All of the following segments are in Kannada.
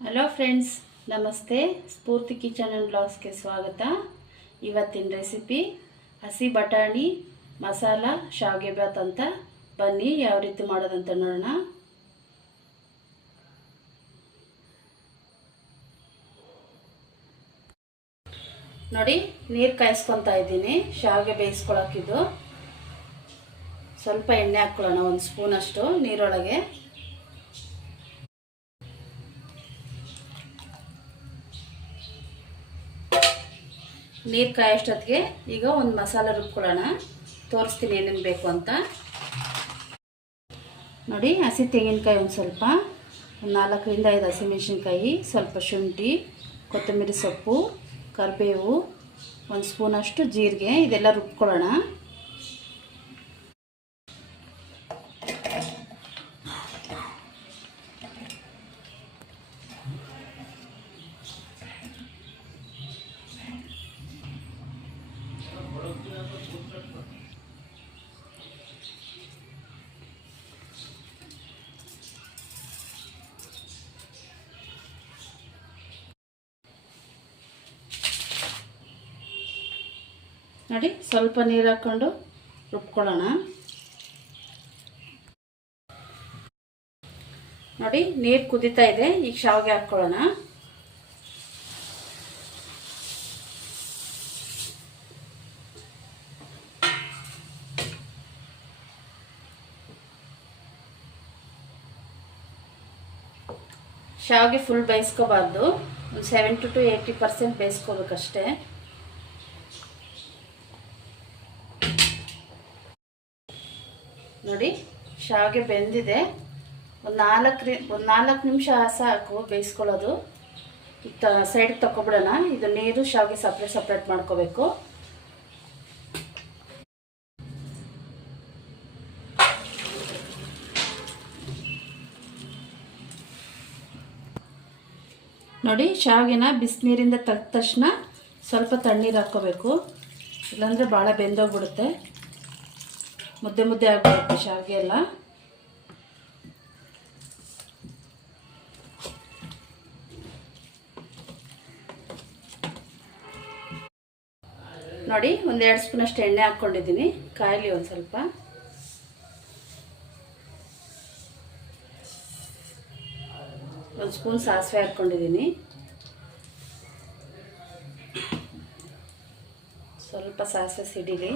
ಹಲೋ ಫ್ರೆಂಡ್ಸ್ ನಮಸ್ತೆ. ಸ್ಫೂರ್ತಿ ಕಿಚನ್ ಆ್ಯಂಡ್ ಬ್ಲಾಗ್ಸ್ಗೆ ಸ್ವಾಗತ. ಇವತ್ತಿನ ರೆಸಿಪಿ ಹಸಿ ಬಟಾಣಿ, ಮಸಾಲ, ಶಾವಿಗೆ ಬಾತ್ ಅಂತ. ಬನ್ನಿ, ಯಾವ ರೀತಿ ಮಾಡೋದಂತ ನೋಡೋಣ. ನೋಡಿ, ನೀರು ಕಾಯಿಸ್ಕೊತಾ ಇದ್ದೀನಿ. ಶಾವಿಗೆ ಬೇಯಿಸ್ಕೊಳಕ್ಕಿದ್ದು ಸ್ವಲ್ಪ ಎಣ್ಣೆ ಹಾಕ್ಕೊಳ್ಳೋಣ, ಒಂದು ಸ್ಪೂನಷ್ಟು ನೀರೊಳಗೆ. ನೀರು ಕಾಯೋಷ್ಟೊತ್ತಿಗೆ ಈಗ ಒಂದು ಮಸಾಲೆ ರುಬ್ಕೊಳ್ಳೋಣ. ತೋರಿಸ್ತೀನಿ ಏನೇನು ಬೇಕು ಅಂತ. ನೋಡಿ, ಹಸಿ ತೆಂಗಿನಕಾಯಿ ಒಂದು ಸ್ವಲ್ಪ, ಒಂದು ನಾಲ್ಕರಿಂದ ಐದು ಹಸಿಮೆಣಸಿನ್ಕಾಯಿ ಸ್ವಲ್ಪ ಶುಂಠಿ, ಕೊತ್ತಂಬರಿ ಸೊಪ್ಪು, ಕರಿಬೇವು, ಒಂದು ಸ್ಪೂನಷ್ಟು ಜೀರಿಗೆ, ಇದೆಲ್ಲ ರುಬ್ಕೊಳ್ಳೋಣ. ನೋಡಿ, ಸ್ವಲ್ಪ ನೀರು ಹಾಕ್ಕೊಂಡು ರುಬ್ಕೊಳ್ಳೋಣ. ನೋಡಿ, ನೀರು ಕುದೀತಾ ಇದೆ, ಈಗ ಶಾವಿಗೆ ಹಾಕ್ಕೊಳ್ಳೋಣ. ಶಾವಿಗೆ ಫುಲ್ ಬೇಯಿಸ್ಕೋಬಾರ್ದು. ಒಂದು ಸೆವೆಂಟಿ ಟು ಏಯ್ಟಿ ಪರ್ಸೆಂಟ್ ಬೇಯಿಸ್ಕೋಬೇಕಷ್ಟೇ. ನೋಡಿ, ಶಾವಿಗೆ ಬೆಂದಿದೆ. ಒಂದು ನಾಲ್ಕು ಒಂದು ನಾಲ್ಕು ನಿಮಿಷ ಸಾಕು ಬೇಯಿಸ್ಕೊಳ್ಳೋದು. ತ ಸೈಡ್ಗೆ ತಗೊಬಿಡೋಣ ಇದು ನೀರು, ಶಾವಿಗೆ ಸಪ್ರೇಟ್ ಸಪ್ರೇಟ್ ಮಾಡ್ಕೋಬೇಕು. ನೋಡಿ, ಶಾವಿಗೆನ ಬಿಸಿನೀರಿಂದ ತೆಗೆದ ತಕ್ಷಣ ಸ್ವಲ್ಪ ತಣ್ಣೀರು ಹಾಕ್ಕೋಬೇಕು. ಇಲ್ಲಾಂದರೆ ಭಾಳ ಬೆಂದೋಗ್ಬಿಡುತ್ತೆ. ಮುದ್ದೆ ಮುದ್ದೆ ಆಗಬೇಕು ಶಾವಿಗೆ ಎಲ್ಲ. ನೋಡಿ, ಒಂದೆರಡು ಸ್ಪೂನ್ ಅಷ್ಟು ಎಣ್ಣೆ ಹಾಕ್ಕೊಂಡಿದ್ದೀನಿ. ಕಾಯಿಲಿ ಒಂದು ಸ್ವಲ್ಪ. ಒಂದು ಸ್ಪೂನ್ ಸಾಸಿವೆ ಹಾಕ್ಕೊಂಡಿದ್ದೀನಿ. ಸ್ವಲ್ಪ ಸಾಸಿವೆ ಸಿಡಿಲಿ.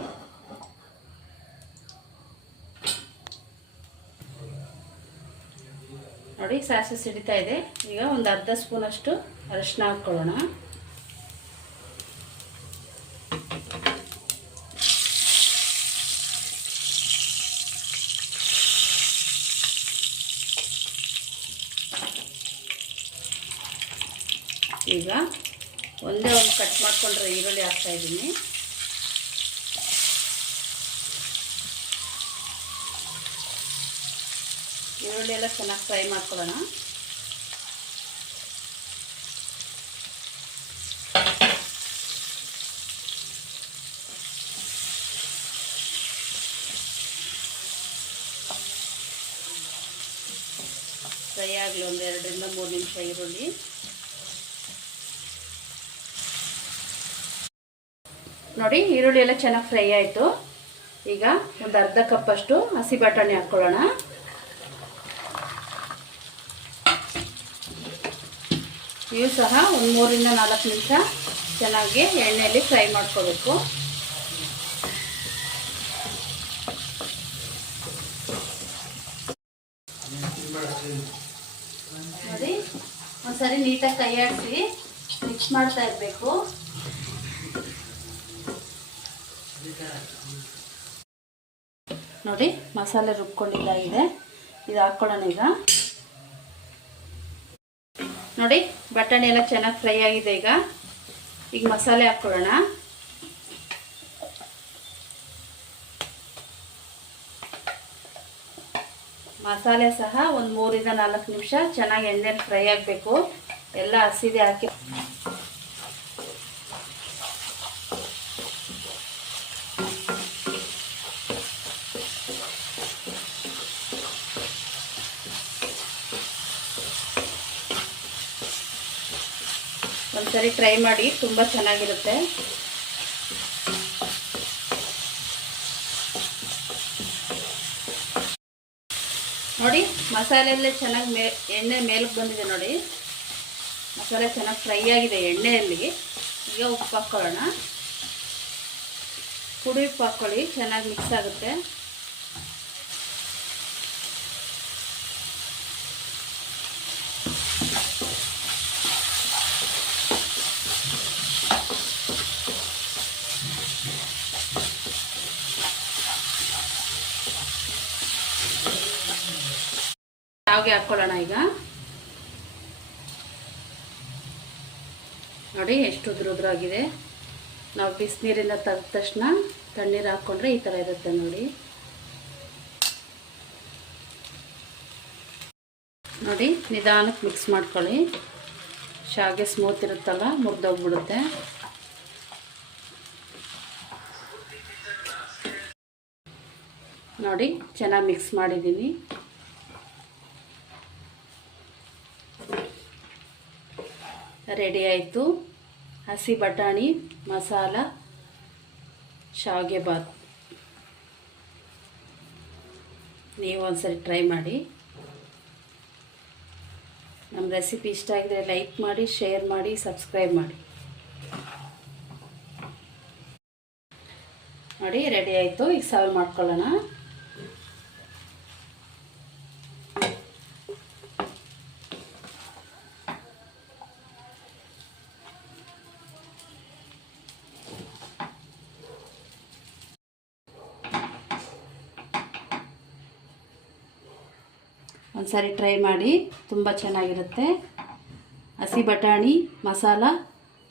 ನೋಡಿ, ಸಾಸಿವೆ ಸಿಡಿತಾ ಇದೆ. ಈಗ ಒಂದು ಅರ್ಧ ಸ್ಪೂನಷ್ಟು ಅರಿಶಿನ ಹಾಕ್ಕೊಳ್ಳೋಣ. ಈಗ ಒಂದೇ ಒಂದು ಕಟ್ ಮಾಡಿಕೊಂಡ್ರೆ ಈರುಳ್ಳಿ ಹಾಕ್ತಾ ಈರುಳ್ಳಿ ಎಲ್ಲ ಚೆನ್ನಾಗಿ ಫ್ರೈ ಮಾಡ್ಕೊಳ್ಳೋಣ. ಫ್ರೈ ಆಗಲಿ ಒಂದು ಎರಡರಿಂದ ಮೂರು ನಿಮಿಷ ಈರುಳ್ಳಿ. ನೋಡಿ, ಈರುಳ್ಳಿ ಎಲ್ಲ ಚೆನ್ನಾಗಿ ಫ್ರೈ ಆಯಿತು. ಈಗ ಒಂದು ಅರ್ಧ ಕಪ್ಪಷ್ಟು ಹಸಿ ಬಟಾಣಿ ಹಾಕ್ಕೊಳ್ಳೋಣ ನೀವು ಸಹ ಒಂದು ಮೂರಿಂದ ನಾಲ್ಕು ನಿಮಿಷ ಚೆನ್ನಾಗಿ ಎಣ್ಣೆಯಲ್ಲಿ ಫ್ರೈ ಮಾಡ್ಕೋಬೇಕು. ನೋಡಿ, ಒಂದ್ಸರಿ ನೀಟಾಗಿ ಕೈ ಮಿಕ್ಸ್ ಮಾಡ್ತಾ ಇರಬೇಕು. ನೋಡಿ, ಮಸಾಲೆ ರುಬ್ಕೊಂಡಿದ್ದಾಗಿದೆ. ಇದು ಹಾಕ್ಕೊಳ್ಳೋಣ ಈಗ. ನೋಡಿ, ಬಟಾಣಿ ಎಲ್ಲ ಚೆನ್ನಾಗಿ ಫ್ರೈ ಆಗಿದೆ ಈಗ. ಈಗ ಮಸಾಲೆ ಹಾಕ್ಕೊಳ್ಳೋಣ. ಮಸಾಲೆ ಸಹ ಒಂದು ಮೂರಿಂದ ನಾಲ್ಕು ನಿಮಿಷ ಚೆನ್ನಾಗಿ ಎಣ್ಣೆಲಿ ಫ್ರೈ ಆಗಬೇಕು. ಎಲ್ಲ ಹಸಿದೆ ಹಾಕಿ. ಒಂದ್ಸರಿ ಟ್ರೈ ಮಾಡಿ, ತುಂಬ ಚೆನ್ನಾಗಿರುತ್ತೆ. ನೋಡಿ ಮಸಾಲೆ ಎಲ್ಲ ಚೆನ್ನಾಗಿ ಮೇ, ಎಣ್ಣೆ ಮೇಲಕ್ಕೆ ಬಂದಿದೆ ನೋಡಿ. ಮಸಾಲೆ ಚೆನ್ನಾಗಿ ಫ್ರೈ ಆಗಿದೆ ಎಣ್ಣೆಯಲ್ಲಿ. ಈಗ ಉಪ್ಪು ಹಾಕ್ಕೊಳ್ಳೋಣ ಪುಡಿ ಉಪ್ಪು ಹಾಕ್ಕೊಳ್ಳಿ ಚೆನ್ನಾಗಿ ಮಿಕ್ಸ್ ಆಗುತ್ತೆ. ಶಾವಿಗೆ ಹಾಕ್ಕೊಳ್ಳೋಣ ಈಗ. ನೋಡಿ ಎಷ್ಟು ಉದ್ರ ಉದ್ರಾಗಿದೆ ನಾವು ಬಿಸಿನೀರಿಂದ ತೆಗೆದ ತಕ್ಷಣ ತಣ್ಣೀರು ಹಾಕ್ಕೊಂಡ್ರೆ ಈ ಥರ ಇರುತ್ತೆ ನೋಡಿ. ನೋಡಿ, ನಿಧಾನಕ್ಕೆ ಮಿಕ್ಸ್ ಮಾಡ್ಕೊಳ್ಳಿ. ಶಾವಿಗೆ ಸ್ಮೂತ್ ಇರುತ್ತಲ್ಲ, ಮುರಿದೋಗ್ಬಿಡುತ್ತೆ. ನೋಡಿ, ಚೆನ್ನಾಗಿ ಮಿಕ್ಸ್ ಮಾಡಿದ್ದೀನಿ. ರೆಡಿ ಆಯಿತು. ಹಸಿ ಬಟಾಣಿ, ಮಸಾಲ ಶಾವಿಗೆ ಬಾತ್ ನೀವು ಒಂದ್ಸರಿ ಟ್ರೈ ಮಾಡಿ. ನಮ್ಮ ರೆಸಿಪಿ ಇಷ್ಟ ಆಗಿದೆ ಲೈಕ್ ಮಾಡಿ ಶೇರ್ ಮಾಡಿ ಸಬ್ಸ್ಕ್ರೈಬ್ ಮಾಡಿ. ನೋಡಿ ರೆಡಿ ಆಯಿತು. ಈಗ ಸರ್ವ್ ಮಾಡ್ಕೊಳ್ಳೋಣ. ಒಂದ್ಸರಿ ಟ್ರೈ ಮಾಡಿ, ತುಂಬ ಚೆನ್ನಾಗಿರುತ್ತೆ. ಹಸಿ ಬಟಾಣಿ, ಮಸಾಲ,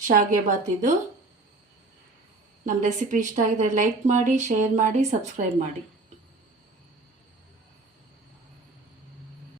ಶಾವಿಗೆ ಇದು. ನಮ್ಮ ರೆಸಿಪಿ ಇಷ್ಟ ಆಗಿದ್ರೆ ಲೈಕ್ ಮಾಡಿ, ಶೇರ್ ಮಾಡಿ, ಸಬ್ಸ್ಕ್ರೈಬ್ ಮಾಡಿ.